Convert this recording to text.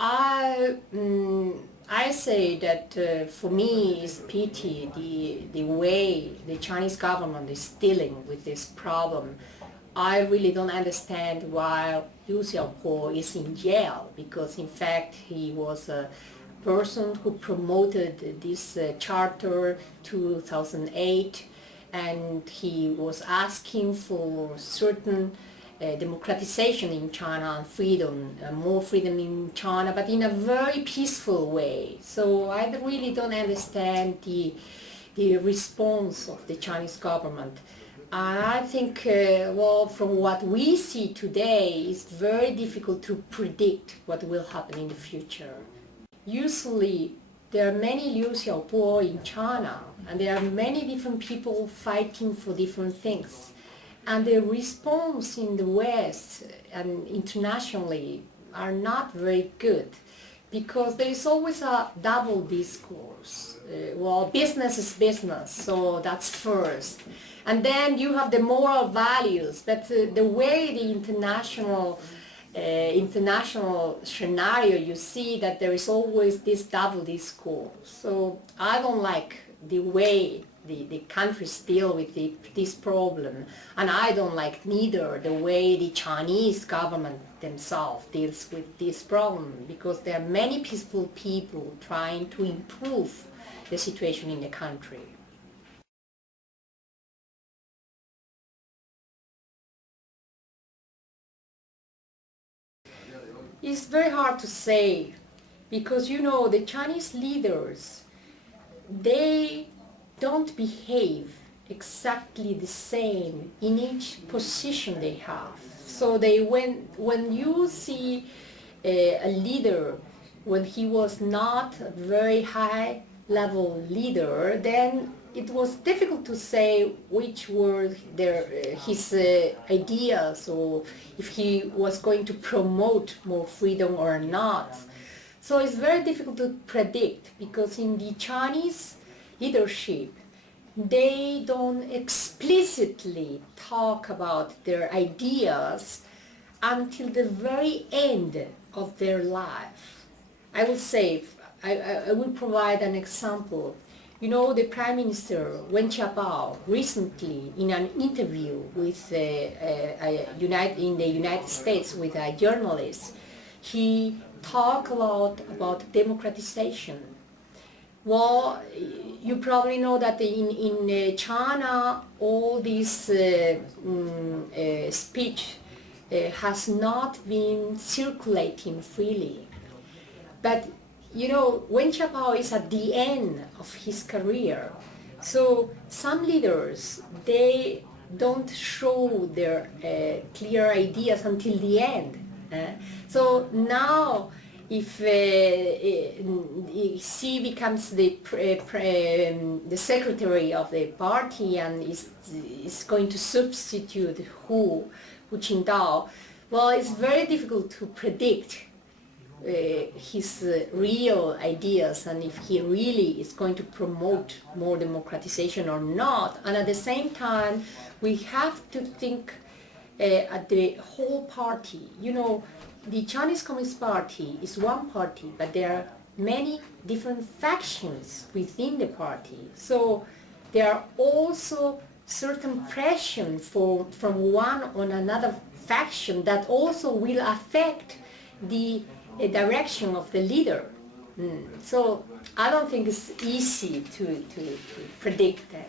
I say that for me it's pity the way the Chinese government is dealing with this problem. I really don't understand why Liu Xiaobo is in jail, because in fact he was a person who promoted this charter 2008, and he was asking for certain democratization in China and freedom, more freedom in China, but in a very peaceful way. So I really don't understand the response of the Chinese government. And I think, well, from what we see today, it's very difficult to predict what will happen in the future. Usually, there are many Liu Xiaobo in China, and there are many different people fighting for different things. And the response in the West and internationally are not very good, because there is always a double discourse. Well, business is business, so that's first. And then you have the moral values, but the way the international scenario, you see that there is always this double discourse. So I don't like the way the countries deal with this problem, and I don't like neither the way the Chinese government themselves deals with this problem, because there are many peaceful people trying to improve the situation in the country. It's very hard to say, because you know the Chinese leaders, they don't behave exactly the same in each position they have. So when you see a leader, when he was not a very high level leader, then it was difficult to say which were his ideas, or if he was going to promote more freedom or not. So it's very difficult to predict, because in the Chinese leadership, they don't explicitly talk about their ideas until the very end of their life. I will say, I will provide an example. You know, the Prime Minister Wen Jiabao recently, in an interview with in the United States with a journalist, he talked a lot about democratization. Well, you probably know that in China, all this speech has not been circulating freely. But you know, Wen Jiabao is at the end of his career. So some leaders, they don't show their clear ideas until the end. So now, if he becomes the secretary of the party and is going to substitute Hu Jintao, well, it's very difficult to predict his real ideas, and if he really is going to promote more democratization or not. And at the same time, we have to think at the whole party. You know, the Chinese Communist Party is one party, but there are many different factions within the party. So there are also certain pressure from one on another faction that also will affect the direction of the leader. So I don't think it's easy to predict that.